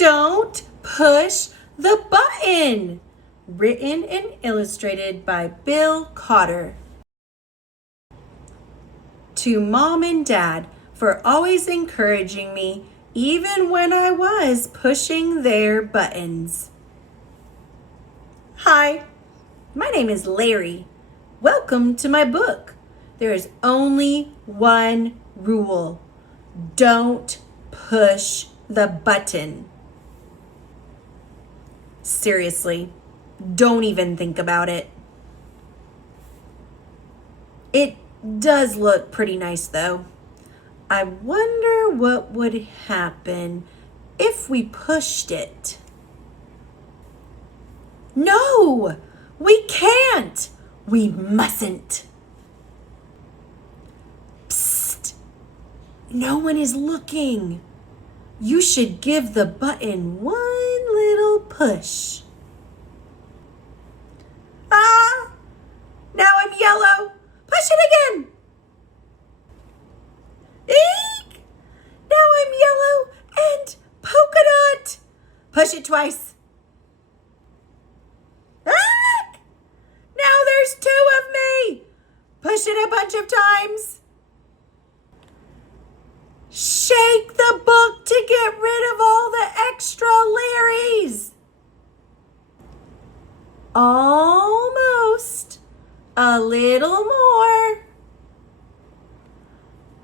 Don't push the button. Written and illustrated by Bill Cotter. To Mom and Dad for always encouraging me even when I was pushing their buttons. Hi, my name is Larry. Welcome to my book. There is only one rule. Don't push the button. Seriously, don't even think about it. It does look pretty nice though. I wonder what would happen if we pushed it. No, we can't. We mustn't. Psst, no one is looking. You should give the button one little push. Ah, now I'm yellow. Push it again. Eek! Now I'm yellow and polka dot. Push it twice. Ah! Now there's two of me. Push it a bunch of times. Shake the book to get rid of all the extra Larrys. Almost. A little more.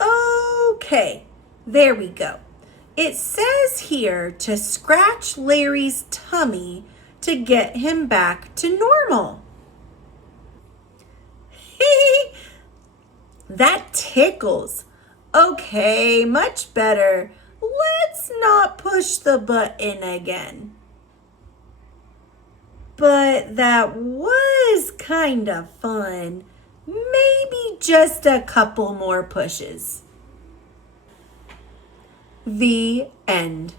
Okay, there we go. It says here to scratch Larry's tummy to get him back to normal. That tickles. Okay, much better. Let's not push the button again. But that was kind of fun. Maybe just a couple more pushes. The end.